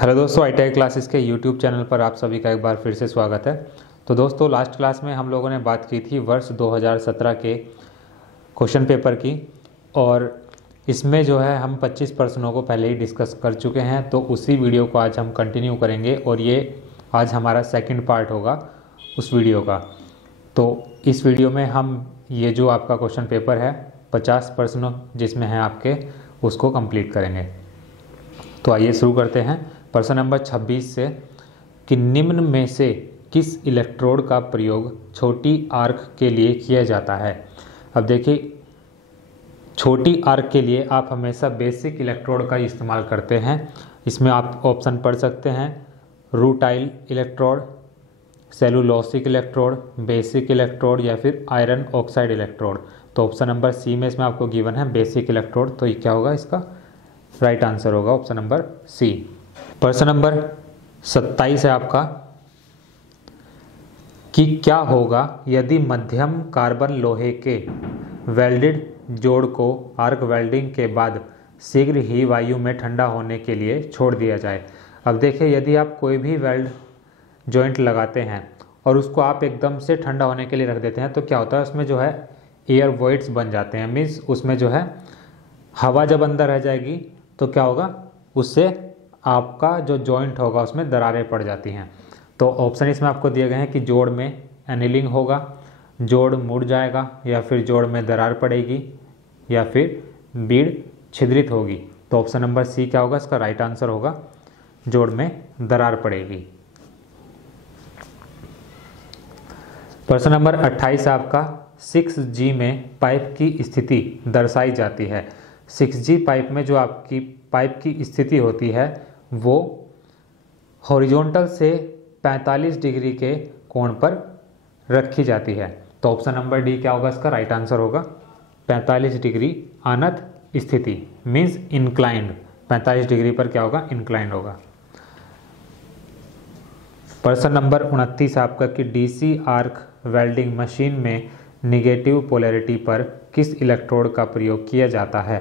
Hello दोस्तों, ITI classes के YouTube channel पर आप सभी का एक बार फिर से स्वागत है। तो दोस्तों, लास्ट क्लास में हम लोगों ने बात की थी वर्ष 2017 के क्वेश्चन पेपर की, और इसमें जो है हम 25 प्रश्नों को पहले ही डिस्कस कर चुके हैं। तो उसी वीडियो को आज हम कंटिन्यू करेंगे और ये आज हमारा सेकंड पार्ट होगा उस वीडियो का। तो इस वीडियो में हम ये जो आपका क्वेश्चन पेपर है 50 प्रश्न जिसमें है आपके, उसको कंप्लीट करेंगे। तो आइए शुरू करते हैं प्रश्न नंबर 26 से कि निम्न में से किस इलेक्ट्रोड का प्रयोग छोटी आर्क के लिए किया जाता है। अब देखिए, छोटी आर्क के लिए आप हमेशा बेसिक इलेक्ट्रोड का इस्तेमाल करते हैं। इसमें आप ऑप्शन पढ़ सकते हैं rutile electrode, cellulosic electrode, basic electrode या फिर आयरन ऑक्साइड इलेक्ट्रोड। तो ऑप्शन नंबर सी में इसमें आपको गिवन है बेसिक इलेक्ट्रोड। तो ये क्या होगा, इसका राइट आंसर होगा ऑप्शन नंबर सी। प्रश्न नंबर 27 है आपका कि क्या होगा यदि मध्यम कार्बन लोहे के वेल्डेड जोड़ को आर्क वेल्डिंग के बाद शीघ्र ही वायु में ठंडा होने के लिए छोड़ दिया जाए। अब देखिए, यदि आप कोई भी वेल्ड जॉइंट लगाते हैं और उसको आप एकदम से ठंडा होने के लिए रख देते हैं तो क्या होता है, उसमें जो है एयर वॉइड्स बन जाते हैं। मीन्स उसमें जो है हवा जब अंदर रह जाएगी तो क्या होगा, उससे आपका जो जॉइंट होगा उसमें दरारें पड़ जाती हैं। तो ऑप्शन इसमें आपको दिए गए हैं कि जोड़ में एनीलिंग होगा, जोड़ मुड़ जाएगा, या फिर जोड़ में दरार पड़ेगी, या फिर बीड़ छिद्रित होगी। तो ऑप्शन नंबर सी क्या होगा, इसका राइट आंसर होगा जोड़ में दरार पड़ेगी। प्रश्न नंबर 28 आपका 6G में पाइप की स्थिति दर्शाई जाती है। 6G पाइप में जो आपकी पाइप की स्थिति होती है वो हॉरिजॉन्टल से 45 डिग्री के कोण पर रखी जाती है। तो ऑप्शन नंबर डी क्या होगा, इसका राइट आंसर होगा 45 डिग्री आनत स्थिति, मीन्स इंक्लाइंड। 45 डिग्री पर क्या होगा, इंक्लाइंड होगा। प्रश्न नंबर 29 आपका कि डीसी आर्क वेल्डिंग मशीन में निगेटिव पोलैरिटी पर किस इलेक्ट्रोड का प्रयोग किया जाता है।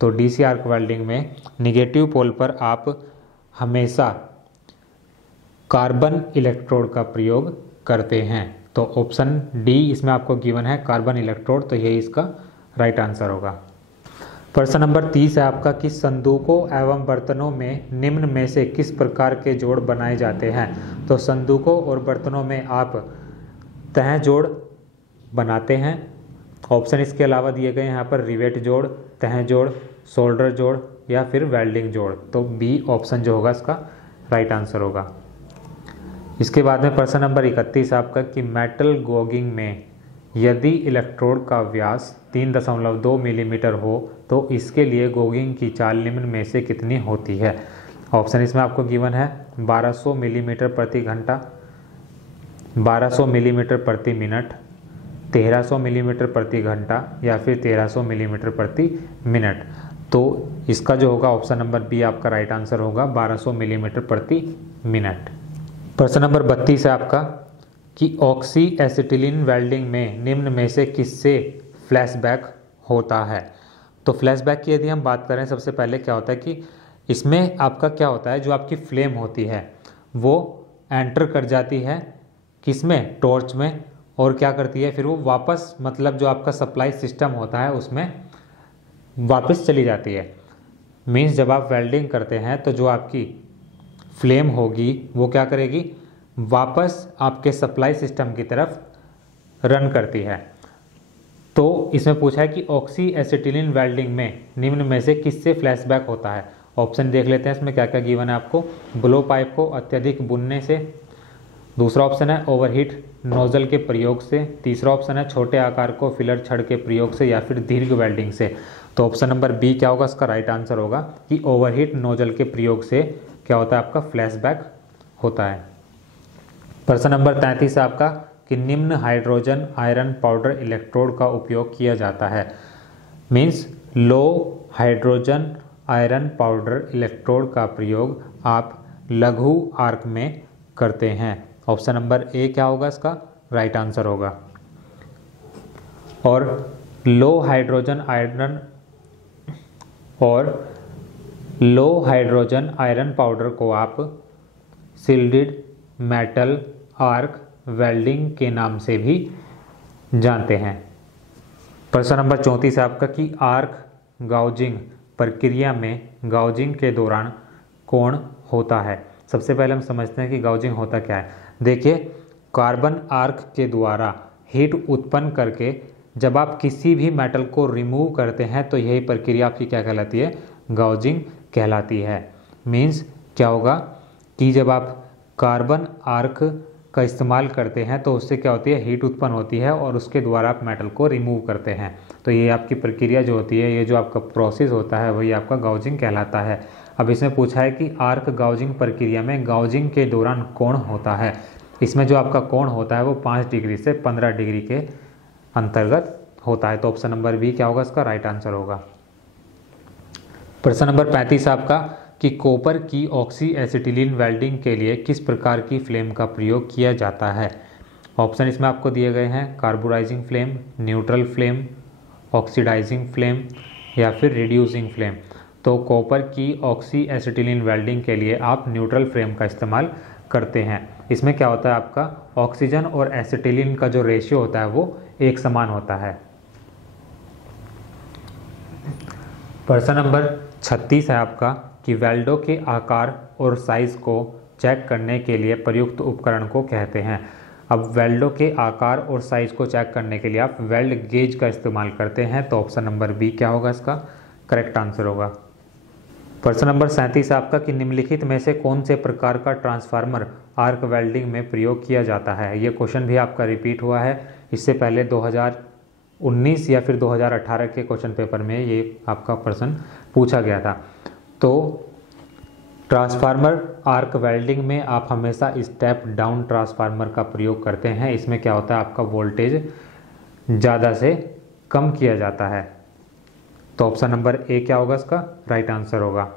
तो डीसी आर्क वेल्डिंग में निगेटिव पोल पर आप हमेशा कार्बन इलेक्ट्रोड का प्रयोग करते हैं। तो ऑप्शन डी इसमें आपको गिवन है कार्बन इलेक्ट्रोड, तो यही इसका राइट आंसर होगा। प्रश्न नंबर 30 है आपका कि संदूकों एवं बर्तनों में निम्न में से किस प्रकार के जोड़ बनाए जाते हैं। तो संदूकों और बर्तनों में आप तह जोड़ बनाते हैं। ऑप्शन इसके अलावा दिए गए हैं यहाँ पर रिवेट जोड़, तह जोड़, सोल्डर जोड़ या फिर वेल्डिंग जोड़। तो बी ऑप्शन जो होगा इसका राइट आंसर होगा। इसके बाद में प्रश्न नंबर 31 आपका कि मेटल गोगिंग में यदि इलेक्ट्रोड का व्यास 3.2 मिलीमीटर हो तो इसके लिए गोगिंग की चाल निम्न में से कितनी होती है। ऑप्शन इसमें आपको गिवन है 1200 मिलीमीटर प्रति घंटा, 1200 मिलीमीटर प्रति मिनट, 1300 मिलीमीटर प्रति घंटा या फिर 1300 मिलीमीटर प्रति मिनट। तो इसका जो होगा ऑप्शन नंबर बी आपका राइट आंसर होगा 1200 मिलीमीटर प्रति मिनट। प्रश्न नंबर 32 है आपका कि ऑक्सी एसिटिलीन वेल्डिंग में निम्न में से किससे फ्लैशबैक होता है। तो फ्लैशबैक की यदि हम बात करें, सबसे पहले क्या होता है कि इसमें आपका क्या होता है, जो आपकी फ्लेम होती है वो एंटर कर जाती है किसमें, टॉर्च में, और क्या करती है फिर वो वापस, मतलब जो आपका सप्लाई सिस्टम होता है उसमें वापस चली जाती है। मीन्स जब आप वेल्डिंग करते हैं तो जो आपकी फ्लेम होगी वो क्या करेगी, वापस आपके सप्लाई सिस्टम की तरफ रन करती है। तो इसमें पूछा है कि ऑक्सी एसिटिलीन वेल्डिंग में निम्न में से किससे फ्लैशबैक होता है। ऑप्शन देख लेते हैं इसमें क्या क्या गिवन है आपको। ब्लो पाइप को अत्यधिक बुनने से, दूसरा ऑप्शन है ओवरहीट नोजल के प्रयोग से, तीसरा ऑप्शन है छोटे आकार को फिलर छड़ के प्रयोग से, या फिर दीर्घ वेल्डिंग से। तो ऑप्शन नंबर बी क्या होगा, इसका राइट आंसर होगा कि ओवरहीट नोजल के प्रयोग से क्या होता है, आपका फ्लैशबैक होता है। प्रश्न नंबर 33 है आपका कि निम्न हाइड्रोजन आयरन पाउडर इलेक्ट्रोड का उपयोग किया जाता है। Means low hydrogen iron powder electrode का प्रयोग आप लघु आर्क में करते हैं। ऑप्शन नंबर ए क्या होगा, इसका राइट आंसर होगा। और लो हाइड्रोजन आयरन और लो हाइड्रोजन आयरन पाउडर को आप शिल्डेड मेटल आर्क वेल्डिंग के नाम से भी जानते हैं। प्रश्न नंबर 34 है आपका कि आर्क गाउजिंग प्रक्रिया में गाउजिंग के दौरान कोण होता है। सबसे पहले हम समझते हैं कि गाउजिंग होता क्या है। देखिए, कार्बन आर्क के द्वारा हीट उत्पन्न करके जब आप किसी भी मेटल को रिमूव करते हैं तो यही प्रक्रिया आपकी क्या कहलाती है, गाउजिंग कहलाती है। मीन्स क्या होगा कि जब आप कार्बन आर्क का इस्तेमाल करते हैं तो उससे क्या होती है, हीट उत्पन्न होती है और उसके द्वारा आप मेटल को रिमूव करते हैं। तो ये आपकी प्रक्रिया जो होती है, ये जो आपका प्रोसेस होता है वही आपका गाउजिंग कहलाता है। अब इसमें पूछा है कि आर्क गाउजिंग प्रक्रिया में गाउजिंग के दौरान कोण होता है। इसमें जो आपका कोण होता है वो 5 डिग्री से 15 डिग्री के अंतर्गत होता है। तो ऑप्शन नंबर बी क्या होगा, इसका राइट आंसर होगा। प्रश्न नंबर 35 आपका कि कॉपर की ऑक्सी एसिटिलीन वेल्डिंग के लिए किस प्रकार की फ्लेम का प्रयोग किया जाता है। ऑप्शन इसमें आपको दिए गए हैं, carburizing flame, neutral flame, oxidizing flame या फिर रिड्यूसिंग फ्लेम। तो कॉपर की ऑक्सी एसिटिलीन वेल्डिंग के लिए आप न्यूट्रल फ्लेम का इस्तेमाल करते हैं। इसमें क्या होता है, आपका ऑक्सीजन और एसिटिलीन का जो रेशियो होता है वो एक समान होता है। प्रश्न नंबर 36 है आपका कि वेल्डों के आकार और साइज को चेक करने के लिए प्रयुक्त उपकरण को कहते हैं। अब वेल्डों के आकार और साइज को चेक करने के लिए आप वेल्ड गेज का इस्तेमाल करते हैं। तो ऑप्शन नंबर बी क्या होगा, इसका करेक्ट आंसर होगा। प्रश्न नंबर 37 आपका कि निम्नलिखित में से कौन से प्रकार का ट्रांसफार्मर आर्क वेल्डिंग में प्रयोग किया जाता है। ये क्वेश्चन भी आपका रिपीट हुआ है। इससे पहले 2019 या फिर 2018 के क्वेश्चन पेपर में ये आपका प्रश्न पूछा गया था। तो ट्रांसफार्मर आर्क वेल्डिंग में आप हमेशा स्टेप डाउन ट्रांसफार्मर का प्रयोग करते हैं। इसमें क्या होता है, आपका वोल्टेज ज़्यादा से कम किया जाता है। तो ऑप्शन नंबर ए क्या होगा, इसका राइट आंसर होगा।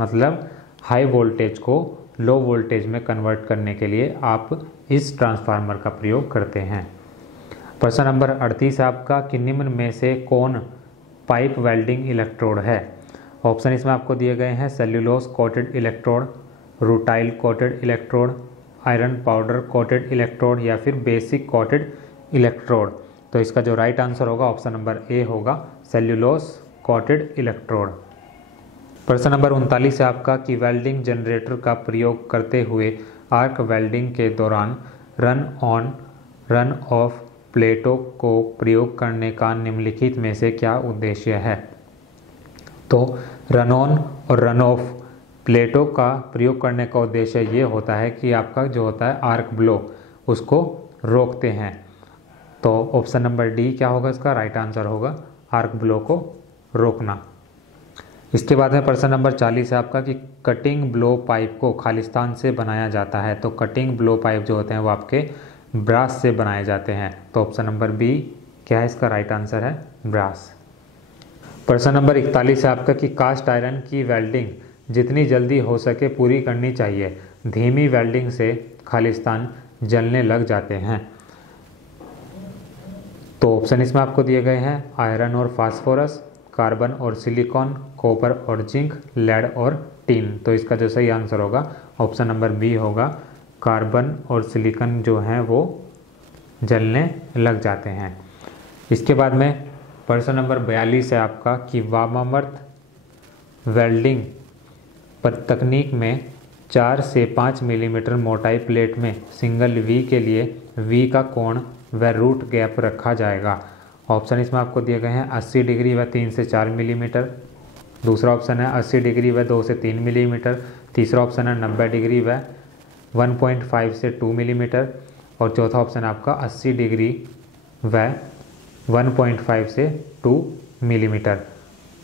मतलब हाई वोल्टेज को लो वोल्टेज में कन्वर्ट करने के लिए आप इस ट्रांसफार्मर का प्रयोग करते हैं। प्रश्न नंबर 38 आपका कि निम्न में से कौन पाइप वेल्डिंग इलेक्ट्रोड है। ऑप्शन इसमें आपको दिए गए हैं, cellulose coated electrode, rutile coated electrode, iron powder coated electrode या फिर बेसिक कोटेड इलेक्ट्रोड। तो इसका जो राइट आंसर होगा ऑप्शन नंबर ए होगा, सेल्यूलोज कोटेड इलेक्ट्रोड। प्रश्न नंबर 39 है आपका कि वेल्डिंग जनरेटर का प्रयोग करते हुए आर्क वेल्डिंग के दौरान रन ऑन रन ऑफ प्लेटों को प्रयोग करने का निम्नलिखित में से क्या उद्देश्य है। तो रन ऑन और रन ऑफ प्लेटों का प्रयोग करने का उद्देश्य ये होता है कि आपका जो होता है आर्क ब्लो उसको रोकते हैं। तो ऑप्शन नंबर डी क्या होगा, इसका राइट आंसर होगा, आर्क ब्लो को रोकना। इसके बाद में प्रश्न नंबर 40 है आपका कि कटिंग ब्लो पाइप को खालिस्तान से बनाया जाता है। तो कटिंग ब्लो पाइप जो होते हैं वो आपके ब्रास से बनाए जाते हैं। तो ऑप्शन नंबर बी क्या है, इसका राइट आंसर है ब्रास। प्रश्न नंबर 41 है आपका कि कास्ट आयरन की वेल्डिंग जितनी जल्दी हो सके पूरी करनी चाहिए। धीमी वेल्डिंग से खालिस्तान जलने लग जाते हैं। तो ऑप्शन इसमें आपको दिए गए हैं, आयरन और फास्फोरस, कार्बन और सिलिकॉन, कॉपर और जिंक, लेड और टीन। तो इसका जो सही आंसर होगा ऑप्शन नंबर बी होगा, कार्बन और सिलिकॉन जो हैं वो जलने लग जाते हैं। इसके बाद में प्रश्न नंबर 42 है आपका कि वामावर्त वेल्डिंग पर तकनीक में 4 से 5 मिलीमीटर मोटाई प्लेट में सिंगल वी के लिए वी का कोण व रूट गैप रखा जाएगा। ऑप्शन इसमें आपको दिए गए हैं, 80 डिग्री व 3 से 4 मिलीमीटर। दूसरा ऑप्शन है 80 डिग्री व 2 से 3 मिलीमीटर। तीसरा ऑप्शन है 90 डिग्री व 1.5 से 2 मिलीमीटर। और चौथा ऑप्शन आपका 80 डिग्री व 1.5 से 2 मिलीमीटर।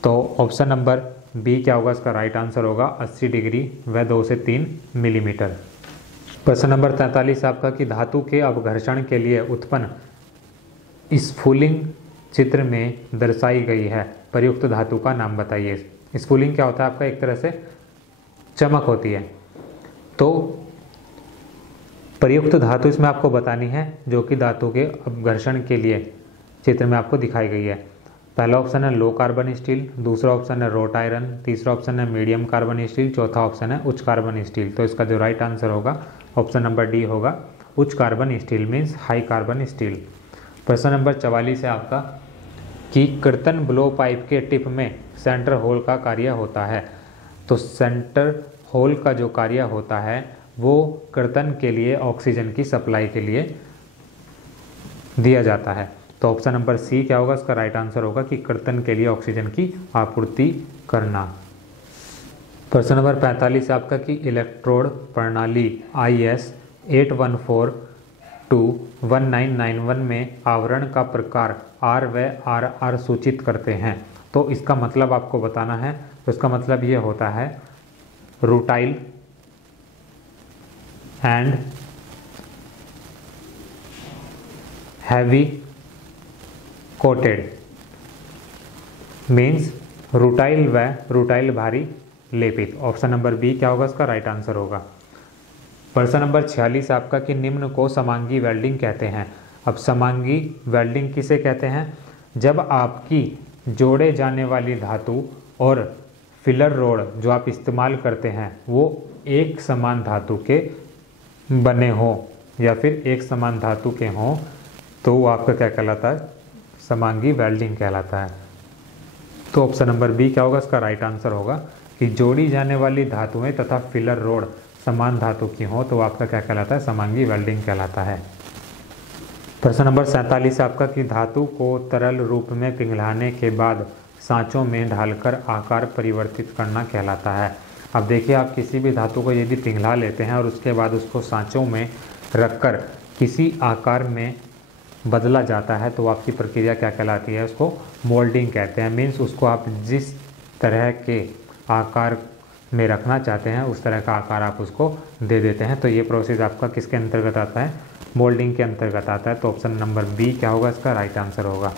तो ऑप्शन नंबर बी क्या होगा, इसका राइट आंसर होगा 80 डिग्री व 2 से 3 मिलीमीटर। प्रश्न नंबर 43 आपका कि धातु के अपघर्षण के लिए उत्पन्न स्फुलिंग चित्र में दर्शाई गई है, प्रयुक्त धातु का नाम बताइए। स्फुलिंग क्या होता है, आपका एक तरह से चमक होती है। तो प्रयुक्त धातु इसमें आपको बतानी है जो कि धातु के अपघर्षण के लिए चित्र में आपको दिखाई गई है। पहला ऑप्शन है लो कार्बन स्टील, दूसरा ऑप्शन है रोट आयरन, तीसरा ऑप्शन है मीडियम कार्बन स्टील, चौथा ऑप्शन है उच्च कार्बन स्टील। तो इसका जो राइट आंसर होगा ऑप्शन नंबर डी होगा, उच्च carbon steel means high carbon steel. प्रश्न नंबर 44 है आपका कि कर्तन ब्लो पाइप के टिप में सेंटर होल का कार्य होता है। तो सेंटर होल का जो कार्य होता है वो कर्तन के लिए ऑक्सीजन की सप्लाई के लिए दिया जाता है। तो ऑप्शन नंबर सी क्या होगा, इसका राइट आंसर होगा कि कर्तन के लिए ऑक्सीजन की आपूर्ति करना। प्रश्न नंबर 45 है आपका कि इलेक्ट्रोड प्रणाली IS 814-1991 में आवरण का प्रकार R व RR सूचित करते हैं। तो इसका मतलब आपको बताना है। तो इसका मतलब ये होता है rutile and heavy coated means rutile व रूटाइल भारी लेपित। ऑप्शन नंबर बी क्या होगा, इसका राइट आंसर होगा। प्रश्न नंबर 46 आपका कि निम्न को समांगी वेल्डिंग कहते हैं। अब समांगी वेल्डिंग किसे कहते हैं, जब आपकी जोड़े जाने वाली धातु और फिलर रोड जो आप इस्तेमाल करते हैं वो एक समान धातु के बने हो या फिर एक समान धातु के हों तो वो आपका क्या कहलाता है, समांगी वेल्डिंग कहलाता है। तो ऑप्शन नंबर बी क्या होगा, इसका राइट आंसर होगा कि जोड़ी जाने वाली धातुएं तथा फिलर रोड समान धातु की हो तो आपका क्या कहलाता है, समांगी वेल्डिंग कहलाता है। प्रश्न नंबर 47 आपका कि धातु को तरल रूप में पिघलाने के बाद सांचों में ढालकर आकार परिवर्तित करना कहलाता है। अब देखिए आप किसी भी धातु को यदि पिघला लेते हैं और उसके बाद उसको सांचों में रखकर किसी आकार में बदला जाता है तो आपकी प्रक्रिया क्या कहलाती है, उसको मोल्डिंग कहते हैं। मीन्स उसको आप जिस तरह के आकार में रखना चाहते हैं उस तरह का आकार आप उसको दे देते हैं। तो ये प्रोसेस आपका किसके अंतर्गत आता है, मोल्डिंग के अंतर्गत आता है। तो ऑप्शन नंबर बी क्या होगा, इसका राइट आंसर होगा।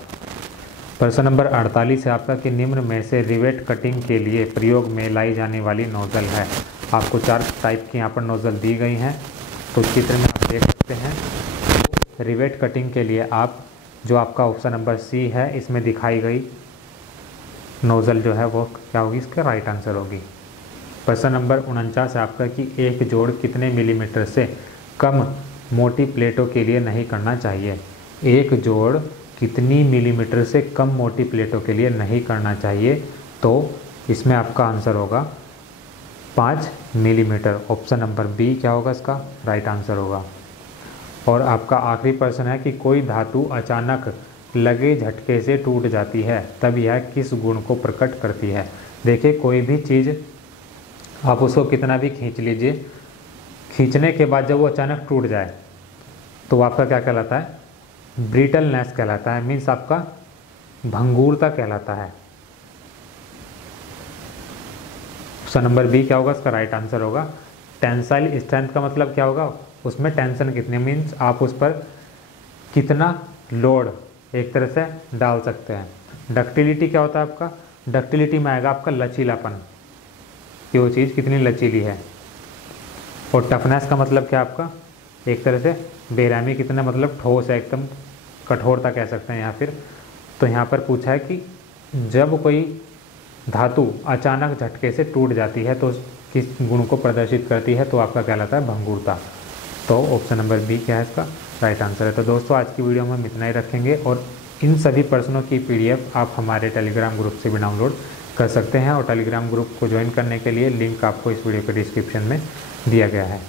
प्रश्न नंबर 48 है आपका कि निम्न में से रिवेट कटिंग के लिए प्रयोग में लाई जाने वाली नोजल है। आपको 4 टाइप की यहाँ पर नोजल दी गई हैं, तो चित्र में आप देख सकते हैं। तो रिवेट कटिंग के लिए आप जो आपका ऑप्शन नंबर सी है इसमें दिखाई गई नोजल जो है वो क्या होगी, इसका राइट आंसर होगी। प्रश्न नंबर 49 है आपका कि एक जोड़ कितने मिलीमीटर से कम मोटी प्लेटों के लिए नहीं करना चाहिए। एक जोड़ कितनी मिलीमीटर से कम मोटी प्लेटों के लिए नहीं करना चाहिए, तो इसमें आपका आंसर होगा 5 मिलीमीटर। ऑप्शन नंबर बी क्या होगा, इसका राइट आंसर होगा। और आपका आखिरी प्रश्न है कि कोई धातु अचानक लगे झटके से टूट जाती है तब यह किस गुण को प्रकट करती है। देखिए कोई भी चीज़ आप उसको कितना भी खींच लीजिए, खींचने के बाद जब वो अचानक टूट जाए तो आपका क्या कहलाता है, ब्रिटलनेस कहलाता है। मीन्स आपका भंगुरता कहलाता है। ऑप्शन नंबर बी क्या होगा, इसका राइट आंसर होगा। टेंसाइल स्ट्रेंथ का मतलब क्या होगा, उसमें टेंशन कितनी, मीन्स आप उस पर कितना लोड एक तरह से डाल सकते हैं। डक्टिलिटी क्या होता है आपका, डक्टिलिटी में आएगा आपका लचीलापन कि वो चीज़ कितनी लचीली है। और टफनेस का मतलब क्या आपका, एक तरह से बेरहमी कितना, मतलब ठोस है, एकदम कठोरता कह सकते हैं यहाँ फिर। तो यहाँ पर पूछा है कि जब कोई धातु अचानक झटके से टूट जाती है तो किस गुण को प्रदर्शित करती है, तो आपका कहलाता है भंगुरता। तो ऑप्शन नंबर बी क्या है, इसका राइट आंसर है। तो दोस्तों आज की वीडियो में हम इतना ही रखेंगे और इन सभी प्रश्नों की PDF आप हमारे टेलीग्राम ग्रुप से भी डाउनलोड कर सकते हैं और टेलीग्राम ग्रुप को ज्वाइन करने के लिए लिंक आपको इस वीडियो के डिस्क्रिप्शन में दिया गया है।